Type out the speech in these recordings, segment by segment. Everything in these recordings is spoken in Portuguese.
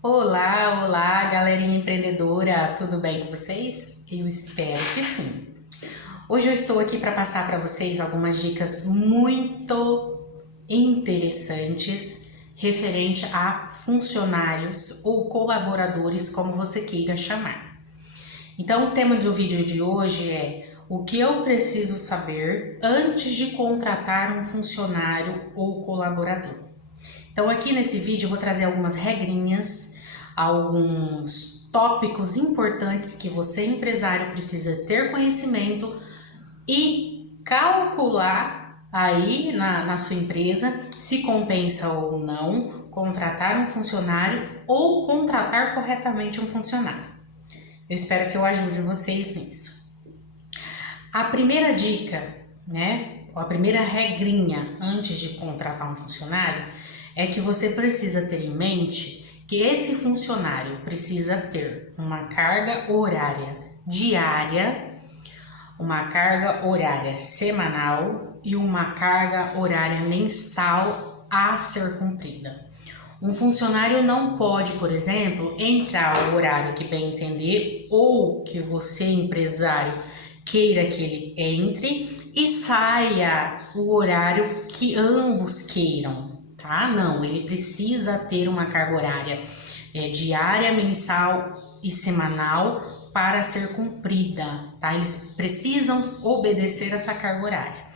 Olá, olá, galerinha empreendedora, tudo bem com vocês? Eu espero que sim. Hoje eu estou aqui para passar para vocês algumas dicas muito interessantes referente a funcionários ou colaboradores, como você queira chamar. Então, o tema do vídeo de hoje é o que eu preciso saber antes de contratar um funcionário ou colaborador. Então, aqui nesse vídeo eu vou trazer algumas regrinhas, alguns tópicos importantes que você, empresário, precisa ter conhecimento e calcular aí na sua empresa se compensa ou não contratar um funcionário ou contratar corretamente um funcionário. Eu espero que eu ajude vocês nisso. A primeira dica, a primeira regrinha antes de contratar um funcionário é que você precisa ter em mente que esse funcionário precisa ter uma carga horária diária, uma carga horária semanal e uma carga horária mensal a ser cumprida. Um funcionário não pode, por exemplo, entrar ao horário que bem entender ou que você, empresário, queira que ele entre e saia o horário que ambos queiram, tá? Não, ele precisa ter uma carga horária diária, mensal e semanal para ser cumprida, tá? Eles precisam obedecer essa carga horária.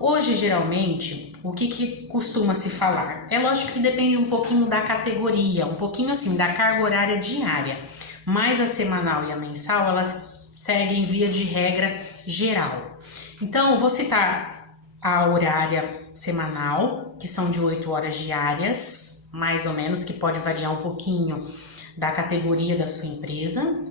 Hoje, geralmente, o que costuma se falar? É lógico que depende um pouquinho da categoria, um pouquinho assim, da carga horária diária, mas a semanal e a mensal, elas seguem via de regra geral. Então, vou citar a horária semanal, que são de 8 horas diárias, mais ou menos, que pode variar um pouquinho da categoria da sua empresa,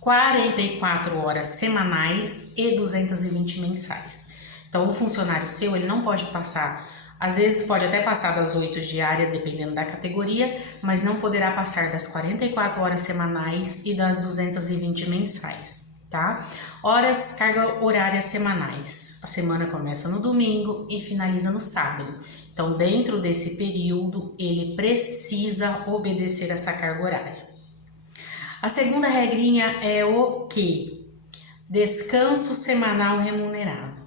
44 horas semanais e 220 mensais. Então, o funcionário seu, ele não pode passar, às vezes pode até passar das 8 diárias, dependendo da categoria, mas não poderá passar das 44 horas semanais e das 220 mensais, tá? Horas, carga horária semanais. A semana começa no domingo e finaliza no sábado. Então, dentro desse período, ele precisa obedecer essa carga horária. A segunda regrinha é o quê? Descanso semanal remunerado.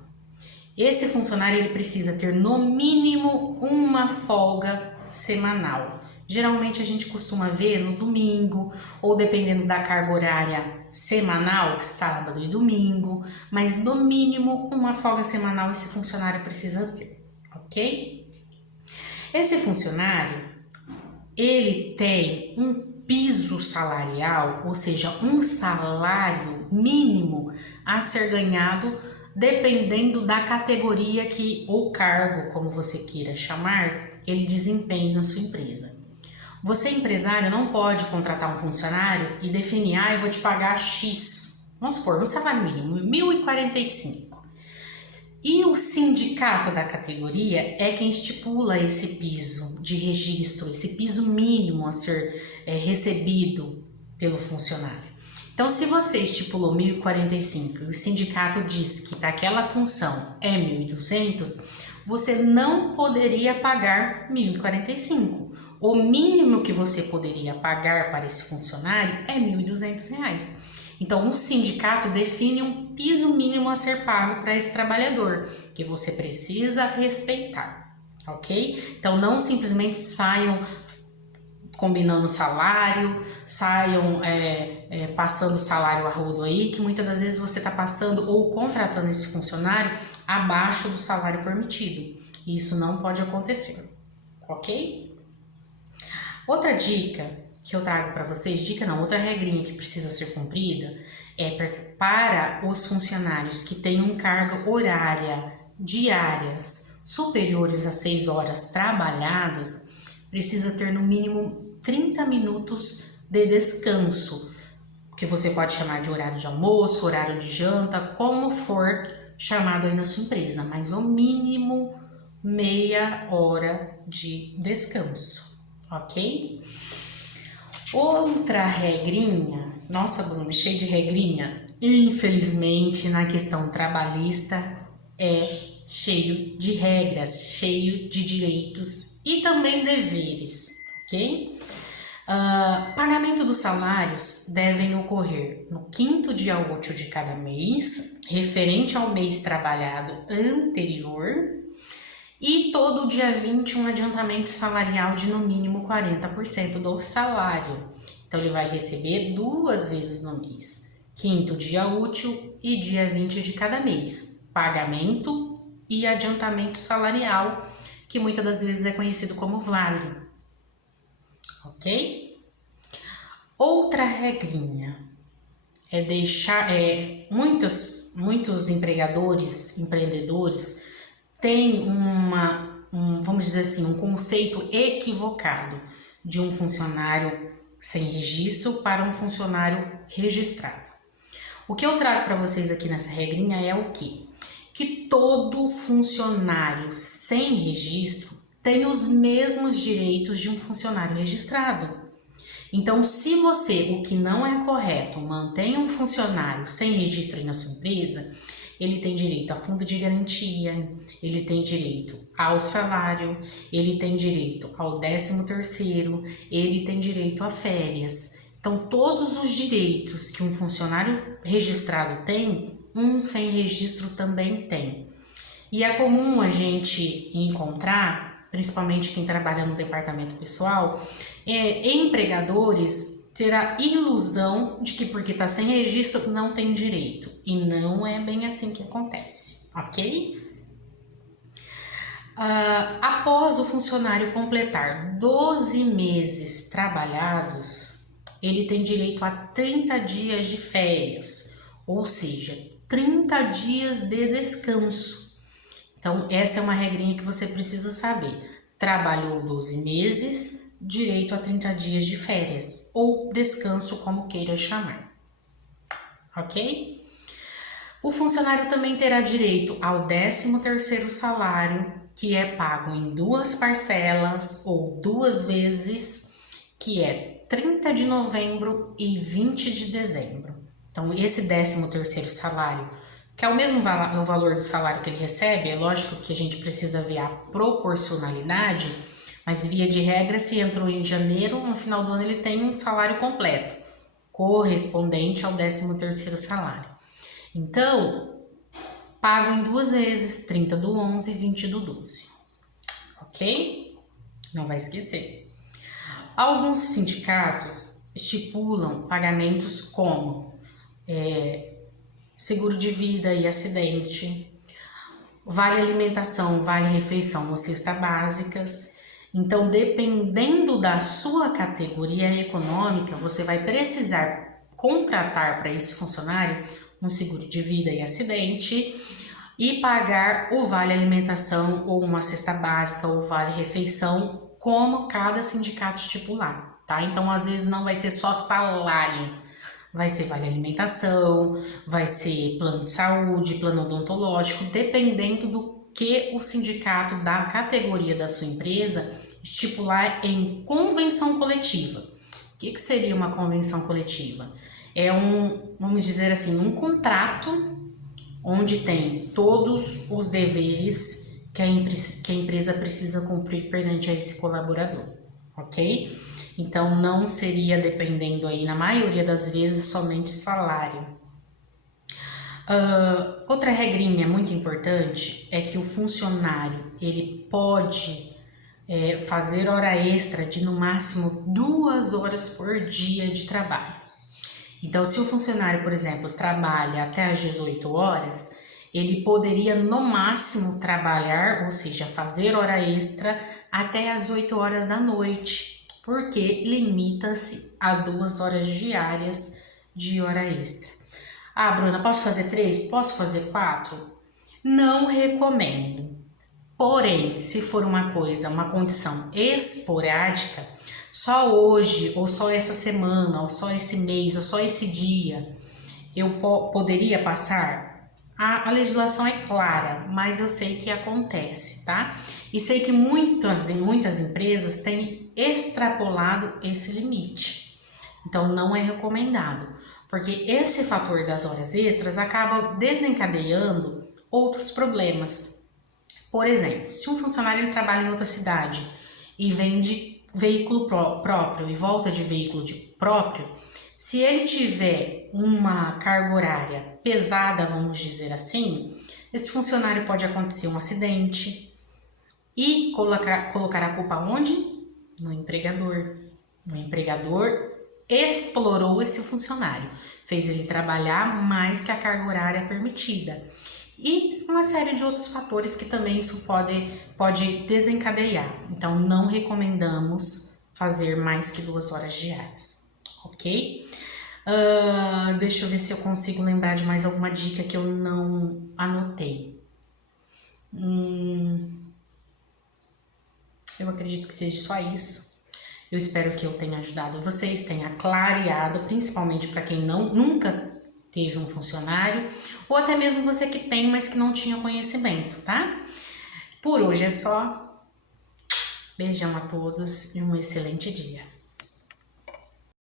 Esse funcionário ele precisa ter no mínimo uma folga semanal. Geralmente a gente costuma ver no domingo ou dependendo da carga horária semanal, sábado e domingo, mas no mínimo uma folga semanal esse funcionário precisa ter, ok? Esse funcionário ele tem um piso salarial, ou seja, um salário mínimo a ser ganhado dependendo da categoria que ou cargo, como você queira chamar, ele desempenha na sua empresa. Você, empresário, não pode contratar um funcionário e definir, eu vou te pagar X, vamos supor, um salário mínimo, 1.045. E o sindicato da categoria é quem estipula esse piso de registro, esse piso mínimo a ser recebido pelo funcionário. Então, se você estipulou 1.045 e o sindicato diz que para aquela função é 1.200, você não poderia pagar 1.045. O mínimo que você poderia pagar para esse funcionário é R$ 1.200. Então, o sindicato define um piso mínimo a ser pago para esse trabalhador, que você precisa respeitar, ok? Então, não simplesmente saiam combinando salário, saiam passando salário a rodo aí, que muitas das vezes você está passando ou contratando esse funcionário abaixo do salário permitido. Isso não pode acontecer, ok? Outra dica que eu trago para vocês, outra regrinha que precisa ser cumprida é para os funcionários que tenham carga horária diárias superiores a 6 horas trabalhadas, precisa ter no mínimo 30 minutos de descanso, que você pode chamar de horário de almoço, horário de janta, como for chamado aí na sua empresa, mas o mínimo meia hora de descanso, ok? Outra regrinha, nossa, Bruna, cheio de regrinha, infelizmente na questão trabalhista é cheio de regras, cheio de direitos e também deveres, ok? Pagamento dos salários devem ocorrer no 5º dia útil de cada mês, referente ao mês trabalhado anterior, e todo dia 20 um adiantamento salarial de no mínimo 40% do salário. Então ele vai receber 2 vezes no mês, 5º dia útil e dia 20 de cada mês, pagamento e adiantamento salarial, que muitas das vezes é conhecido como vale, ok? Outra regrinha é deixar, muitos empregadores, empreendedores têm vamos dizer assim, um conceito equivocado de um funcionário sem registro para um funcionário registrado. O que eu trago para vocês aqui nessa regrinha é o quê? Que todo funcionário sem registro tem os mesmos direitos de um funcionário registrado. Então, se você, o que não é correto, mantém um funcionário sem registro aí na sua empresa, ele tem direito a fundo de garantia, ele tem direito ao salário, ele tem direito ao 13º, ele tem direito a férias. Então, todos os direitos que um funcionário registrado tem, um sem registro também tem. E é comum a gente encontrar, principalmente quem trabalha no departamento pessoal, empregadores ter a ilusão de que porque está sem registro não tem direito. E não é bem assim que acontece, ok? Após o funcionário completar 12 meses trabalhados, ele tem direito a 30 dias de férias, ou seja, 30 dias de descanso. Então, essa é uma regrinha que você precisa saber. Trabalhou 12 meses, direito a 30 dias de férias, ou descanso, como queira chamar. Ok? O funcionário também terá direito ao 13º salário, que é pago em 2 parcelas ou 2 vezes, que é 30 de novembro e 20 de dezembro. Então, esse 13º salário, que é o mesmo o valor do salário que ele recebe, é lógico que a gente precisa ver a proporcionalidade, mas via de regra, se entrou em janeiro, no final do ano ele tem um salário completo, correspondente ao 13º salário. Então, pago em 2 vezes, 30 do 11 e 20 do 12, ok? Não vai esquecer. Alguns sindicatos estipulam pagamentos como seguro de vida e acidente, vale alimentação, vale refeição ou cesta básicas. Então, dependendo da sua categoria econômica, você vai precisar contratar para esse funcionário um seguro de vida e acidente e pagar o vale alimentação ou uma cesta básica ou vale refeição, como cada sindicato estipular, tá? Então, às vezes não vai ser só salário, vai ser vale alimentação, vai ser plano de saúde, plano odontológico, dependendo do que o sindicato da categoria da sua empresa estipular em convenção coletiva. O que seria uma convenção coletiva? É vamos dizer assim, um contrato onde tem todos os deveres que a empresa precisa cumprir perante a esse colaborador, ok? Então, não seria dependendo aí, na maioria das vezes, somente salário. Outra regrinha muito importante é que o funcionário, ele pode fazer hora extra de no máximo 2 horas por dia de trabalho. Então, se o funcionário, por exemplo, trabalha até às 18 horas, ele poderia no máximo trabalhar, ou seja, fazer hora extra até às 8 horas da noite, porque limita-se a 2 horas diárias de hora extra. Ah, Bruna, posso fazer 3? Posso fazer 4? Não recomendo. Porém, se for uma condição esporádica, só hoje, ou só essa semana, ou só esse mês, ou só esse dia, eu poderia passar? A legislação é clara, mas eu sei que acontece, tá? E sei que muitas empresas têm extrapolado esse limite. Então, não é recomendado, porque esse fator das horas extras acaba desencadeando outros problemas. Por exemplo, se um funcionário trabalha em outra cidade e vende veículo próprio e volta de veículo próprio, se ele tiver uma carga horária pesada, vamos dizer assim, esse funcionário pode acontecer um acidente e colocar a culpa onde? No empregador. O empregador explorou esse funcionário, fez ele trabalhar mais que a carga horária permitida. E uma série de outros fatores que também isso pode desencadear. Então, não recomendamos fazer mais que 2 horas diárias, ok? Deixa eu ver se eu consigo lembrar de mais alguma dica que eu não anotei. Eu acredito que seja só isso. Eu espero que eu tenha ajudado vocês, tenha clareado, principalmente para quem nunca teve um funcionário, ou até mesmo você que tem, mas que não tinha conhecimento, tá? Por hoje é só. Beijão a todos e um excelente dia.